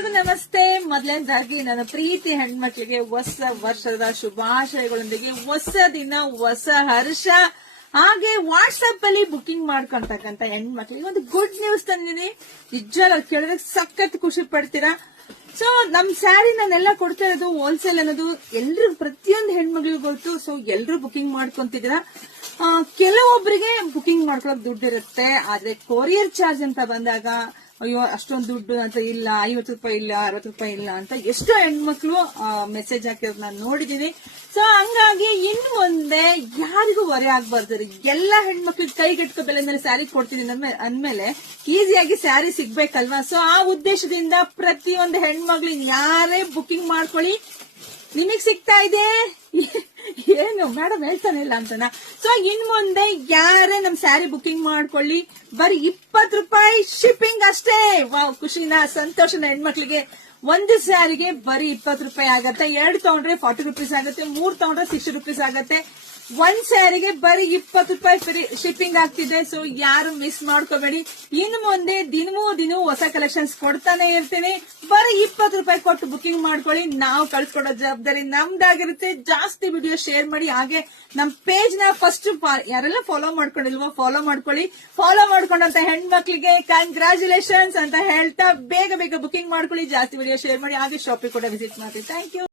ಎಲ್ರಿಗೂ ನಮಸ್ತೆ. ಮೊದಲನೇದಾಗಿ ನನ್ನ ಪ್ರೀತಿ ಹೆಣ್ಮಕ್ಳಿಗೆ ಹೊಸ ವರ್ಷದ ಶುಭಾಶಯಗಳೊಂದಿಗೆ ಹೊಸ ದಿನ ಹೊಸ ಹರ್ಷ. ಹಾಗೆ ವಾಟ್ಸ್ಆಪ್ ಅಲ್ಲಿ ಬುಕಿಂಗ್ ಮಾಡ್ಕೊಂತಕ್ಕಂತ ಹೆಣ್ಮಕ್ಳಿಗೆ ಒಂದು ಗುಡ್ ನ್ಯೂಸ್ ತಂದಿನಿ. ನಿಜವಾಗ್ಲೂ ಕೇಳಿದ್ರೆ ಸಖತ್ ಖುಷಿ ಪಡ್ತೀರಾ. ಸೊ ನಮ್ ಸ್ಯಾರಿ ನಾನೆಲ್ಲ ಕೊಡ್ತಾ ಇರೋದು ಹೋಲ್ಸೇಲ್ ಅನ್ನೋದು ಎಲ್ರು ಪ್ರತಿಯೊಂದು ಹೆಣ್ಮಕ್ಳಿಗೂ ಗೊತ್ತು. ಸೊ ಎಲ್ರು ಬುಕಿಂಗ್ ಮಾಡ್ಕೊಂತಿದ್ದೀರಾ. ಕೆಲವೊಬ್ಬರಿಗೆ ಬುಕಿಂಗ್ ಮಾಡ್ಕೊಳಕ್ ದುಡ್ಡು ಇರುತ್ತೆ, ಆದ್ರೆ ಕೊರಿಯರ್ ಚಾರ್ಜ್ ಅಂತ ಬಂದಾಗ ಅಯ್ಯೋ ಅಷ್ಟೊಂದು ದುಡ್ಡು ಅಂತ ಇಲ್ಲ, 50 ರೂಪಾಯಿ ಇಲ್ಲ, 60 ರೂಪಾಯಿ ಇಲ್ಲ ಅಂತ ಎಷ್ಟೋ ಹೆಣ್ಮಕ್ಳು ಮೆಸೇಜ್ ಹಾಕಿರೋದು ನಾನು ನೋಡಿದೀನಿ. ಸೊ ಹಂಗಾಗಿ ಇನ್ನು ಮುಂದೆ ಯಾರಿಗೂ ಹೊರೆ ಆಗ್ಬಾರ್ದು. ಎಲ್ಲಾ ಹೆಣ್ಮಕ್ಳಿಗೆ ಕೈಗೆಟ್ಕೋ ಬೆಲೆ ಮೇಲೆ ಸ್ಯಾರಿ ಕೊಡ್ತೀನಿ ಅಂದ್ಮೇಲೆ ಈಸಿಯಾಗಿ ಸ್ಯಾರಿ ಸಿಗ್ಬೇಕಲ್ವಾ. ಸೊ ಆ ಉದ್ದೇಶದಿಂದ ಪ್ರತಿಯೊಂದು ಹೆಣ್ಮಕ್ಳು ಯಾರೇ ಬುಕಿಂಗ್ ಮಾಡ್ಕೊಳ್ಳಿ, ನಿಮಗ್ ಸಿಗ್ತಾ ಇದೆ. ಏನು ಮೇಡಮ್ ಹೇಳ್ತಾನೆ ಇಲ್ಲ ಅಂತನಾ? ಸೊ ಇನ್ ಮುಂದೆ ಯಾರೇ ನಮ್ ಸ್ಯಾರಿ ಬುಕಿಂಗ್ ಮಾಡ್ಕೊಳ್ಳಿ, ಬರೀ 20 ರೂಪಾಯಿ ಶಿಪ್ಪಿಂಗ್ ಅಷ್ಟೇ. ವಾವ್, ಖುಷಿನ ಸಂತೋಷನ ಹೆಣ್ಮಕ್ಳಿಗೆ. ಒಂದು ಸ್ಯಾರಿಗೆ ಬರೀ 20 ರೂಪಾಯಿ ಆಗತ್ತೆ. 2 ತಗೊಂಡ್ರೆ 40 ರೂಪೀಸ್ ಆಗುತ್ತೆ, 3 ತಗೊಂಡ್ರೆ 60 ರೂಪೀಸ್ ಆಗತ್ತೆ. ಒಂದ್ ಸ್ಯಾರಿಗೆ ಬರೀ 20 ರೂಪಾಯಿ ಫ್ರೀ ಶಿಪ್ಪಿಂಗ್ ಆಗ್ತಿದೆ. ಸೊ ಯಾರು ಮಿಸ್ ಮಾಡ್ಕೋಬೇಡಿ. ಇನ್ನು ಮುಂದೆ ದಿನವೂ ಹೊಸ ಕಲೆಕ್ಷನ್ಸ್ ಕೊಡ್ತಾನೆ ಇರ್ತೀನಿ. ಬರೀ 20 ರೂಪಾಯಿ ಕೊಟ್ಟು ಬುಕಿಂಗ್ ಮಾಡ್ಕೊಳ್ಳಿ. ನಾವು ಕಳ್ಸಿಕೊಡೋ ಜವಾಬ್ದಾರಿ ನಮ್ದಾಗಿರುತ್ತೆ. ಜಾಸ್ತಿ ವಿಡಿಯೋ ಶೇರ್ ಮಾಡಿ. ಹಾಗೆ ನಮ್ ಪೇಜ್ ನ ಫಸ್ಟ್ ಯಾರೆಲ್ಲ ಫಾಲೋ ಮಾಡ್ಕೊಂಡಿಲ್ವೋ ಫಾಲೋ ಮಾಡ್ಕೊಳ್ಳಿ. ಫಾಲೋ ಮಾಡ್ಕೊಂಡಂತ ಹೆಣ್ಮಕ್ಳಿಗೆ ಕಂಗ್ರಾಚುಲೇಷನ್ಸ್ ಅಂತ ಹೇಳ್ತಾ ಬೇಗ ಬುಕಿಂಗ್ ಮಾಡ್ಕೊಳ್ಳಿ. ಜಾಸ್ತಿ ವಿಡಿಯೋ ಶೇರ್ ಮಾಡಿ. ಹಾಗೆ ಶಾಪಿಂಗ್ ಕೂಡ ವಿಸಿಟ್ ಮಾಡಿ. Thank you.